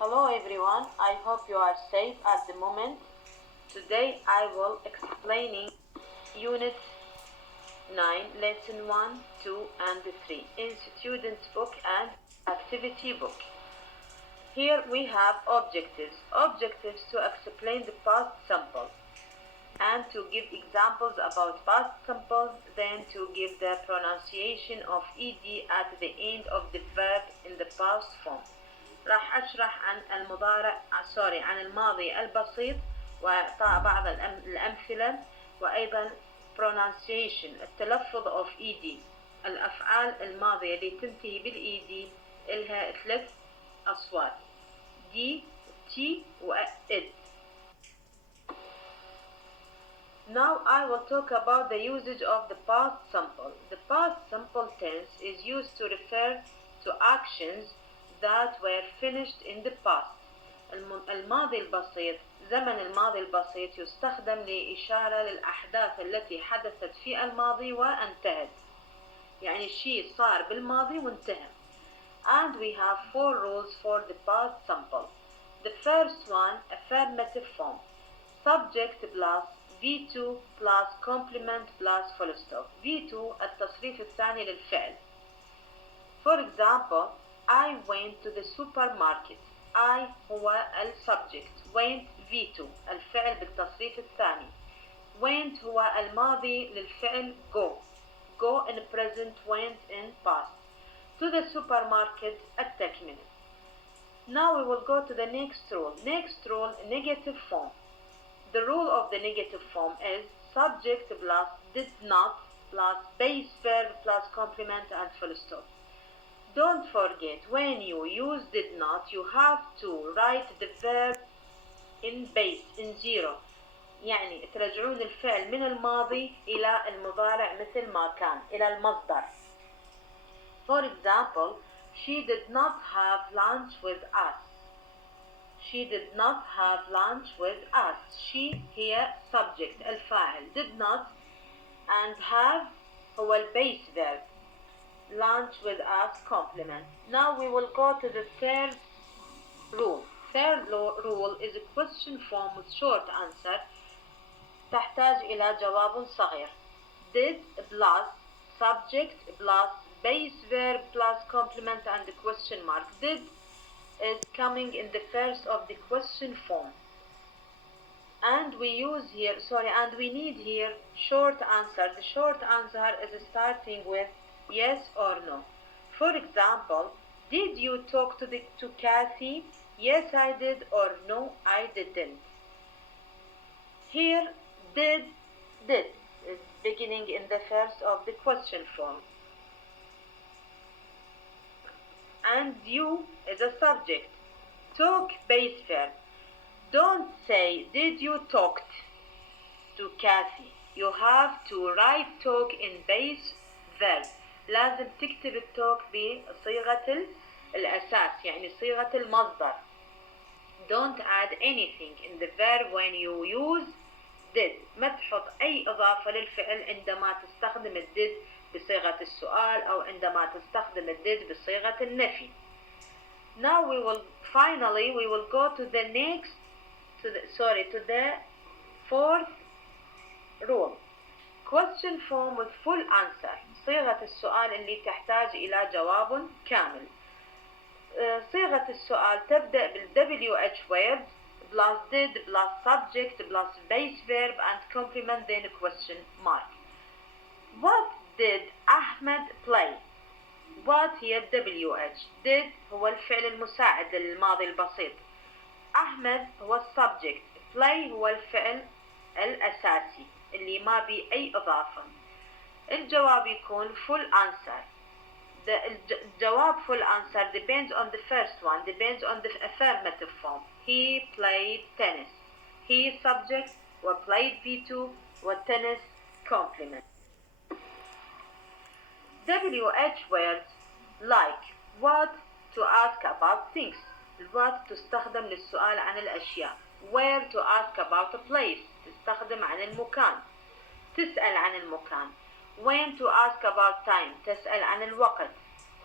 Hello everyone, I hope you are safe at the moment. Today I will explaining Unit 9, Lesson 1, 2 and 3 in Student Book and Activity Book. Here we have objectives. Objectives to explain the past simple and to give examples about past simple, then to give the pronunciation of ed at the end of the verb in the past form. راح أشرح عن الماضي البسيط وإعطاء بعض الأمثلة وأيضا pronunciation التلفظ of ed. الأفعال الماضية اللي تنتهي بالed إلها 3 أصوات d t و ed. Now I will talk about the usage of the past simple. The past simple tense is used to refer to actions that were finished in the past. الماضي البسيط زمن الماضي البسيط يستخدم لإشارة للأحداث التي حدثت في الماضي وانتهت. يعني شيء صار بالماضي وانتهى. And we have 4 rules for the past simple. The first one, affirmative form. Subject plus V2 plus complement plus full stop. V2 التصريف الثاني للفعل. For example, I went to the supermarket. I هو السبجكت. went V2 الفعل بالتصريف الثاني. went هو الماضي للفعل go. go in present, went in past. To the supermarket التكملة. Now we will go to the next rule. Next rule, negative form. The rule of the negative form is subject plus did not plus base verb plus complement and full stop. Don't forget, when you use did not, you have to write the verb in base, in zero. يعني ترجعون الفعل من الماضي إلى المضارع مثل ما كان، إلى المصدر. For example, she did not have lunch with us. She did not have lunch with us. She here subject الفاعل did not and have هو البase verb. Lunch with us complement. Now we will go to the third rule. Third rule is a question form with short answer. تحتاج إلى جواب صغير. Did plus subject plus base verb plus complement and the question mark. Did is coming in the first of the question form. And we need here short answer. The short answer is starting with yes or no. For example, did you talk to Kathy? Yes, I did, or no, I didn't. Here, did is beginning in the first of the question form. And you is a subject. Talk base verb. Don't say did you talked to Kathy. You have to write talk in base verb. لازم تكتب التوك بصيغة الأساس يعني صيغة المصدر. Don't add anything in the verb when you use did. ما تحط أي إضافة للفعل عندما تستخدم الدid بصيغة السؤال أو عندما تستخدم الدid بصيغة النفي. Now we will go to the fourth rule. Question form with full answer. صيغة السؤال اللي تحتاج إلى جواب كامل. صيغة السؤال تبدأ WH words plus did plus subject plus base verb and complement then question mark. What did Ahmed play? What here WH. Did هو الفعل المساعد للماضي البسيط. أحمد هو السبجكت. play هو الفعل الأساسي اللي ما بيه أي إضافة. الجواب يكون full answer. الجواب full answer depends on the first one, depends on the affirmative form. He played tennis. He subject وplayed V2 وtennis complement. WH words like what to ask about things. what تستخدم للسؤال عن الأشياء. where to ask about a place تستخدم عن المكان. تسأل عن المكان. when to ask about time تسأل عن الوقت.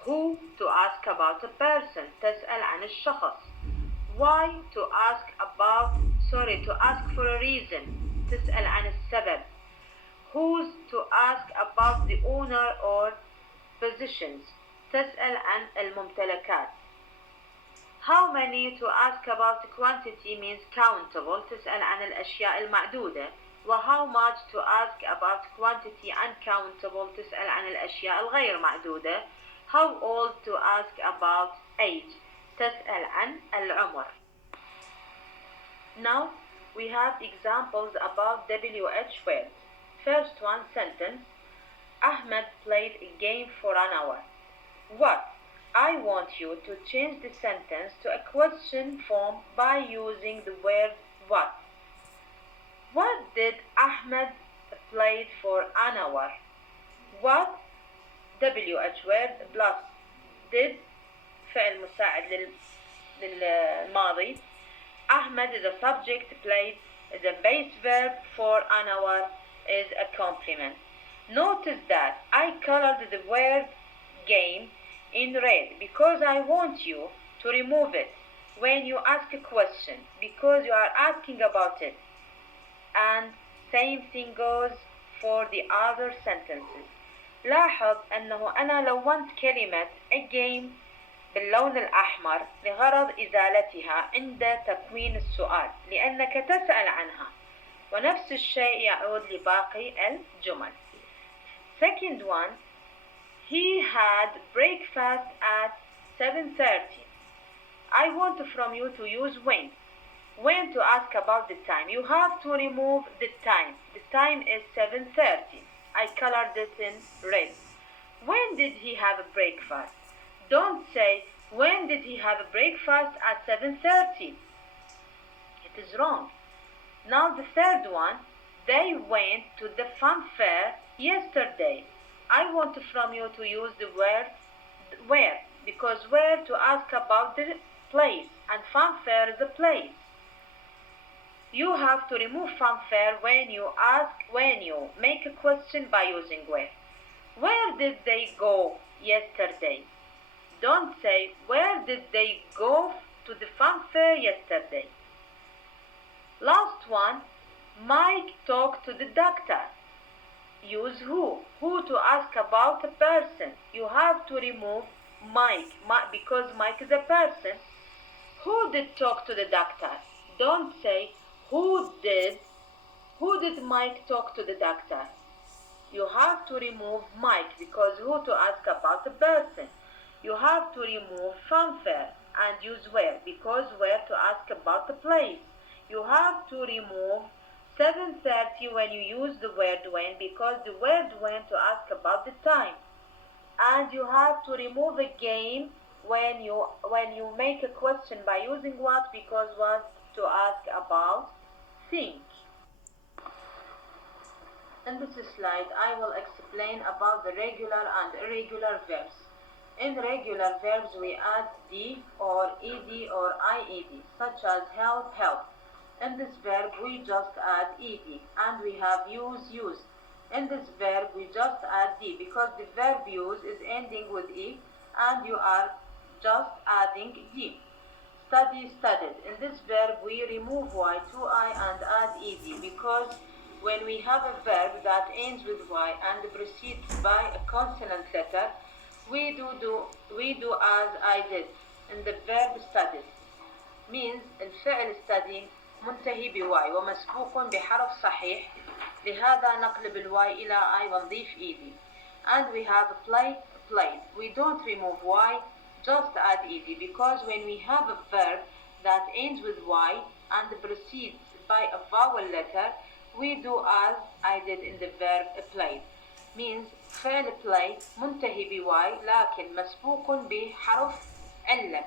who to ask about a person تسأل عن الشخص. why to ask for a reason تسأل عن السبب. whose to ask about the owner or possessions تسأل عن الممتلكات. how many to ask about quantity means countable تسأل عن الأشياء المعدودة. و how much to ask about quantity uncountable تسأل عن الأشياء الغير معدودة. how old to ask about age تسأل عن العمر. Now we have examples about WH words. First one sentence. Ahmed played a game for an hour. What? I want you to change the sentence to a question form by using the word what. What did Ahmed play for an hour? What WH word plus did فعل مساعد للماضي. Ahmed is a subject, played is a base verb, for an hour is a complement. Notice that I colored the word game in red because I want you to remove it when you ask a question because you are asking about it. And same thing goes for the other sentences. لاحظ أنه أنا لونت كلمة a game باللون الأحمر لغرض إزالتها عند تكوين السؤال لأنك تسأل عنها ونفس الشيء يعود لباقي الجمل. Second one, he had breakfast at 7:30. I want from you to use when. When to ask about the time. You have to remove the time. The time is 7:30. I colored it in red. When did he have a breakfast? Don't say, when did he have a breakfast at 7:30? It is wrong. Now the third one, they went to the fun fair yesterday. I want from you to use the word where, because where to ask about the place, and fun fair is a place. You have to remove fun fair when you make a question by using where. Where did they go yesterday? Don't say, where did they go to the fun fair yesterday? Last one, Mike talked to the doctor. Use who. Who to ask about a person. You have to remove Mike because Mike is a person. Who did talk to the doctor? Don't say, who did Mike talk to the doctor? You have to remove Mike because who to ask about the person. You have to remove fanfare and use where because where to ask about the place. You have to remove 7:30 when you use the word when because the word when to ask about the time. And you have to remove a game when you make a question by using what because what to ask about think. In this slide I will explain about the regular and irregular verbs. In regular verbs we add d or ed or ied such as help, help. In this verb we just add ed and we have use, used. In this verb we just add d because the verb use is ending with e and you are just adding d. Study, studied. In this verb we remove y to I and add ed because when we have a verb that ends with y and precedes by a consonant letter we do as I did. In the verb studied means الفعل study منتهي بواي ومسبوق بحرف صحيح لهذا نقلب الواي إلى I ونضيف ed. And we have play, played. We don't remove y, just add ed because when we have a verb that ends with y and precedes by a vowel letter we do as I did in the verb played. Means فعل play منتهي بواي لكن مسبوق بحرف علة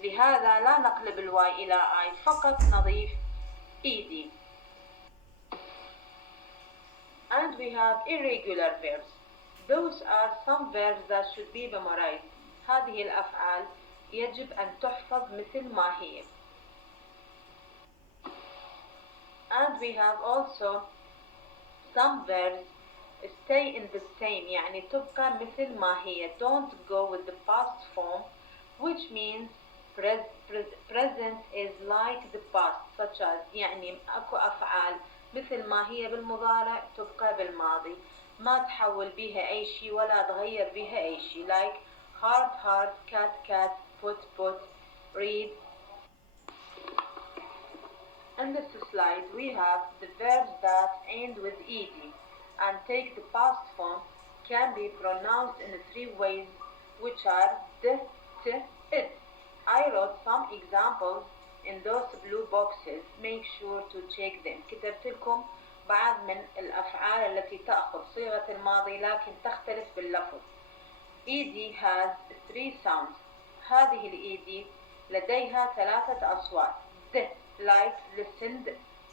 لهذا لا نقلب الواي إلى I فقط نضيف ed. And we have irregular verbs. Those are some verbs that should be memorized. هذه الأفعال يجب أن تحفظ مثل ما هي. And we have also some verbs stay in the same يعني تبقى مثل ما هي. Don't go with the past form which means present is like the past such as يعني أكو أفعال مثل ما هي بالمضارع تبقى بالماضي ما تحول بيها أي شي ولا تغير بيها أي شي like heart cat put read. In this slide we have the verbs that end with ed and take the past form can be pronounced in three ways which are d, t, id. I wrote some examples in those blue boxes. Make sure to check them. كتبت لكم بعض من الأفعال التي تأخذ صيغة الماضي لكن تختلف باللفظ. ed has three sounds. هذه ال ed لديها ثلاثة أصوات. د like listened,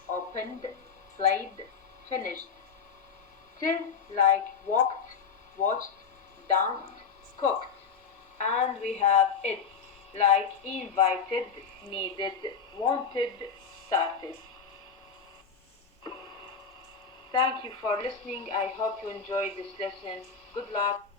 opened, played, finished. T like walked, watched, danced, cooked. And we have it like invited, needed, wanted, started. Thank you for listening. I hope you enjoyed this lesson. Good luck.